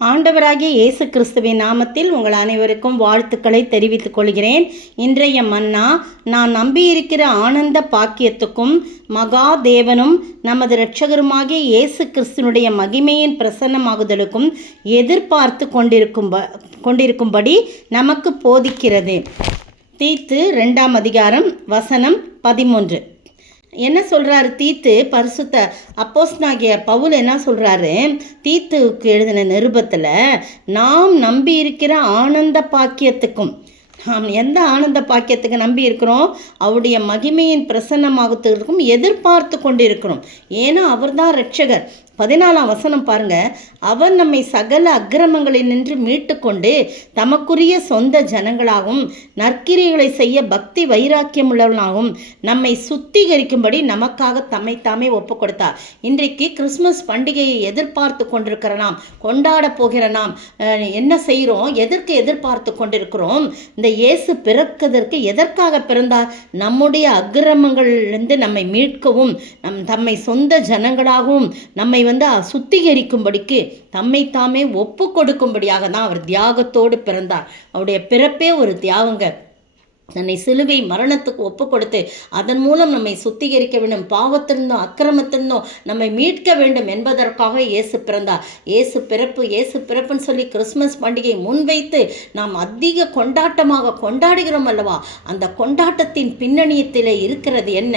ஆண்டவராகிய இயேசு கிறிஸ்துவின் நாமத்தில் உங்கள் அனைவருக்கும் வாழ்த்துக்களை தெரிவித்துக் கொள்கிறேன். இன்றைய மன்னா, நான் நம்பியிருக்கிற ஆனந்த பாக்கியத்துக்கும் மகா தேவனும் நமது இரட்சகருமாகிய இயேசு கிறிஸ்துனுடைய மகிமையின் பிரசன்னமாகுதலுக்கும் எதிர்பார்த்து கொண்டிருக்கும்படி நமக்கு போதிக்கிறது. தீத்து 2ஆம் அதிகாரம் வசனம் 13. என்ன சொல்கிறாரு தீத்து? பரிசுத்த அப்போஸ்தலனாகிய பவுல் என்ன சொல்கிறாரு? தீத்துவுக்கு எழுதின நிருபத்தில், நாம் நம்பி இருக்கிற ஆனந்த பாக்கியத்துக்கும், நாம் எந்த ஆனந்த பாக்கியத்துக்கு நம்பி இருக்கிறோம்? அவருடைய மகிமையின் பிரசன்னமாகத்துக்கும் எதிர்பார்த்து கொண்டு இருக்கிறோம். ஏன்னா அவர் தான் இரட்சகர். 14ஆம் வசனம் பாருங்க. அவர் நம்மை சகல அக்கிரமங்களில் நின்று மீட்டு கொண்டு தமக்குரிய சொந்த ஜனங்களாகவும் நற்கிரிகளை செய்ய பக்தி வைராக்கியம் உள்ளவர்களாகவும் நம்மை சுத்திகரிக்கும்படி நமக்காக தம்மை தாமே ஒப்பு கொடுத்தார். இன்றைக்கு கிறிஸ்மஸ் பண்டிகையை எதிர்பார்த்து கொண்டிருக்கிற நாம், கொண்டாட போகிற நாம் என்ன செய்கிறோம்? எதற்கு எதிர்பார்த்து கொண்டிருக்கிறோம்? இந்த இயேசு பிறக்கிறதற்கு எதற்காக பிறந்தார்? நம்முடைய அக்கிரமங்களிலிருந்து நம்மை மீட்கவும், தம்மை சொந்த ஜனங்களாகவும் நம்மை சுத்திகரிக்கும்படிக்கு தம்மை தாமே ஒப்பு கொடுக்கும்படியாக தான் அவர் தியாகத்தோடு பிறந்தார். அவருடைய பிறப்பே ஒரு தியாகங்க. தன்னை சிலுவை மரணத்துக்கு ஒப்பு கொடுத்து அதன் மூலம் நம்மை சுத்திகரிக்க வேண்டும், பாவத்திருந்தோம் அக்கிரமத்திருந்தோம் நம்மை மீட்க வேண்டும் என்பதற்காக இயேசு பிறந்தார். இயேசு பிறப்புன்னு சொல்லி கிறிஸ்மஸ் பண்டிகையை முன்வைத்து நாம் அதிக கொண்டாட்டமாக கொண்டாடுகிறோம் அல்லவா? அந்த கொண்டாட்டத்தின் பின்னணியத்திலே இருக்கிறது என்ன?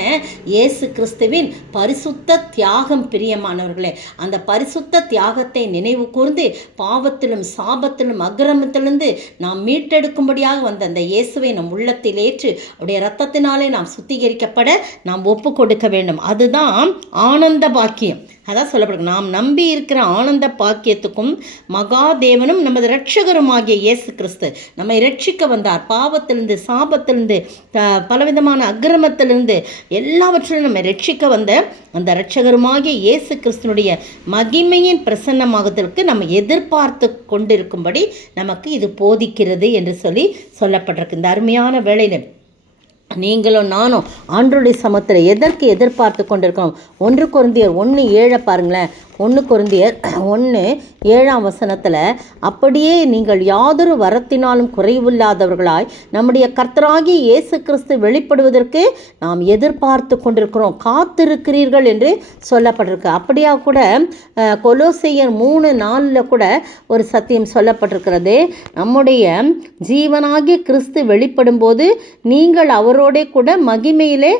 இயேசு கிறிஸ்துவின் பரிசுத்த தியாகம். பிரியமானவர்களே, அந்த பரிசுத்த தியாகத்தை நினைவு கூர்ந்து பாவத்திலும் சாபத்திலும் அக்கிரமத்திலிருந்து நாம் மீட்டெடுக்கும்படியாக வந்த அந்த இயேசுவை நம் உள்ள ஏற்று அவருடைய இரத்தத்தினாலே நாம் சுத்திகரிக்கப்பட நாம் ஒப்பு கொடுக்க வேண்டும். அதுதான் ஆனந்த பாக்கியம். அதான் சொல்லப்படுது, நாம் நம்பி இருக்கிற ஆனந்த பாக்கியத்துக்கும் மகாதேவனும் நமது இரட்சகருமாகிய இயேசு கிறிஸ்து நம்மை இரட்சிக்க வந்தார். பாவத்திலிருந்து சாபத்திலிருந்து பலவிதமான அக்கிரமத்திலிருந்து எல்லாவற்றிலும் நம்மை இரட்சிக்க வந்த அந்த இரட்சகருமாகிய இயேசு கிறிஸ்துனுடைய மகிமையின் பிரசன்னமாகுதலுக்கு நம்ம எதிர்பார்த்து கொண்டிருக்கும்படி நமக்கு இது போதிக்கிறது என்று சொல்லப்பட்டிருக்கு. இந்த அருமையான வேளையில் நீங்களும் நானும் ஆண்டவருடைய சமூகத்தில் எதற்கு எதிர்பார்த்து கொண்டிருக்கோம்? 1 கொரிந்தியர் 1:7 பாருங்களேன். 1 கொரிந்தியர் 1:7 வசனத்தில், அப்படியே நீங்கள் யாதொரு வரத்தினாலும் குறைவில்லாதவர்களாய் நம்முடைய கர்த்தராகிய இயேசு கிறிஸ்து வெளிப்படுவதற்கு நாம் எதிர்பார்த்து கொண்டிருக்கிறோம், காத்திருக்கிறீர்கள் என்று சொல்லப்பட்டிருக்கு. அப்படியா கூட கொலோசையர் 3:4 கூட ஒரு சத்தியம் சொல்லப்பட்டிருக்கிறது. நம்முடைய ஜீவனாகிய கிறிஸ்து வெளிப்படும் போது நீங்கள் அவரோட கூட மகிமையிலே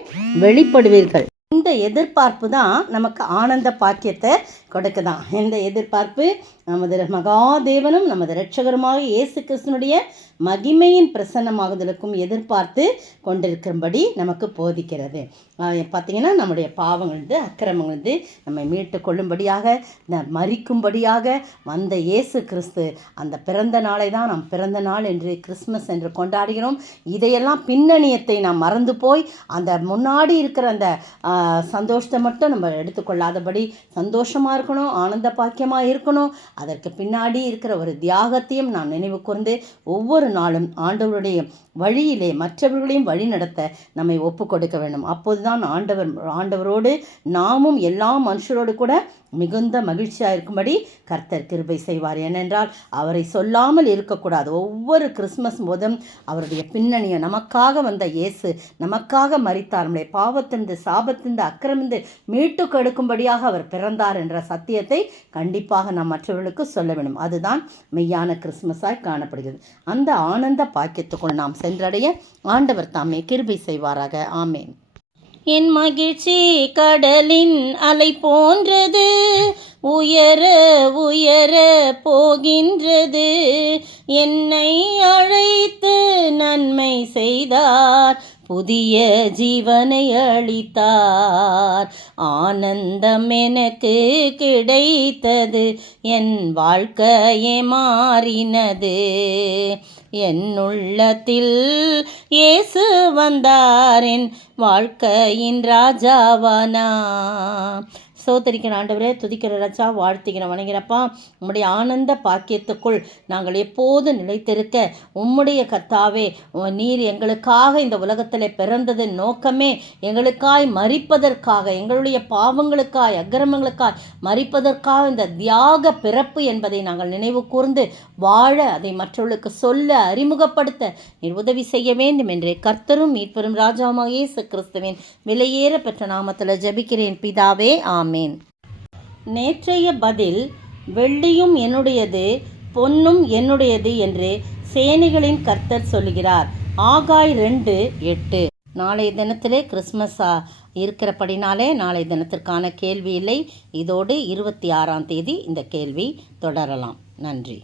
வெளிப்படுவீர்கள். இந்த எதிர்பார்ப்பு தான் நமக்கு ஆனந்த பாக்கியத்தை கொடுக்குதான். இந்த எதிர்பார்ப்பு நமது மகாதேவனும் நமது இரட்சகருமாக இயேசு கிறிஸ்துனுடைய மகிமையின் பிரசன்னமாகுதலுக்கும் எதிர்பார்த்து கொண்டிருக்கும்படி நமக்கு போதிக்கிறது. பார்த்திங்கன்னா, நம்முடைய பாவங்களிலிருந்து அக்கிரமங்களிலிருந்து நம்மை மீட்டு கொள்ளும்படியாக மரிக்கும்படியாக வந்த இயேசு கிறிஸ்து அந்த பிறந்த நாளை தான் நாம் பிறந்த நாள் என்று கிறிஸ்மஸ் என்று கொண்டாடுகிறோம். இதையெல்லாம் பின்னணியத்தை நாம் மறந்து போய் அந்த முன்னாடி இருக்கிற அந்த சந்தோஷத்தை மட்டும் நம்ம எடுத்துக்கொள்ளாதபடி சந்தோஷமாக இருக்கணும், ஆனந்த பாக்கியமாக இருக்கணும். அதற்கு பின்னாடி இருக்கிற ஒரு தியாகத்தையும் நாம் நினைவு கூர்ந்து ஒவ்வொரு நாளும் ஆண்டவருடைய வழியிலே மற்றவர்களையும் வழி நடத்த நம்மை ஒப்பு கொடுக்க வேண்டும். அப்போதுதான் ஆண்டவரோடு நாமும் எல்லா மனுஷரோடு கூட மிகுந்த மகிழ்ச்சியாக இருக்கும்படி கர்த்தர் கிருபை செய்வார். ஏனென்றால் அவரை சொல்லாமல் இருக்கக்கூடாது. ஒவ்வொரு கிறிஸ்மஸ் போதும் அவருடைய பின்னணியை, நமக்காக வந்த இயேசு நமக்காக மரித்தார், நம்முடைய பாவத்திலிருந்து சாபத்திலிருந்து அக்கிரமிந்து மீட்டு கொடுக்கும்படியாக அவர் பிறந்தார் என்ற சத்தியத்தை கண்டிப்பாக நாம் மற்றவர்களுக்கு சொல்ல வேண்டும். அதுதான் மெய்யான கிறிஸ்மஸாய் காணப்படுகிறது. அந்த ஆனந்த பாக்கியத்துக்குள் நாம் சென்றடைய ஆண்டவர் தாமே கிருபை செய்வாராக. ஆமேன். என் மகிழ்ச்சி கடலின் அலை போன்றது, உயர உயர போகின்றது. என்னை அழைத்து நன்மை செய்தார், புதிய ஜீவனை அளித்தார். ஆனந்தம் எனக்கு கிடைத்தது, என் வாழ்க்கையே மாறினது. என் உள்ளத்தில் இயேசு வந்தார், என் வாழ்க்கையின் ராஜாவானா. ஸ்தோத்திரிக்கிற ஆண்டவரே, துதிக்கிற ராஜா, வாழ்த்துகிற வணங்கிறப்பா. உம்முடைய ஆனந்த பாக்கியத்துக்குள் நாங்கள் எப்போது நிலைத்திருக்க உம்முடைய கர்த்தாவே, நீர் எங்களுக்காக இந்த உலகத்தில் பிறந்ததன் நோக்கமே எங்களுக்காய் மரிப்பதற்காக, எங்களுடைய பாவங்களுக்காய் அக்கிரமங்களுக்காய் மரிப்பதற்காக இந்த தியாக பிறப்பு என்பதை நாங்கள் நினைவு கூர்ந்து வாழ, அதை மற்றவர்களுக்கு சொல்ல, அறிமுகப்படுத்த நீர் உதவி செய்ய வேண்டும் என்று கர்த்தரும் மீட்பரும் ராஜாவுமாகிய இயேசு கிறிஸ்துவின் விலையேற பெற்ற நாமத்தில் ஜெபிக்கிறேன் பிதாவே, ஆமேன். நேற்றைய பதில், வெள்ளியும் என்னுடையது பொன்னும் என்னுடையது என்று சேனைகளின் கர்த்தர் சொல்லுகிறார். ஆகாய் 2:8. நாளைய தினத்திலே கிறிஸ்மஸ் இருக்கிறபடினாலே நாளை தினத்திற்கான கேள்வி இல்லை. இதோடு 26ஆம் தேதி இந்த கேள்வி தொடரலாம். நன்றி.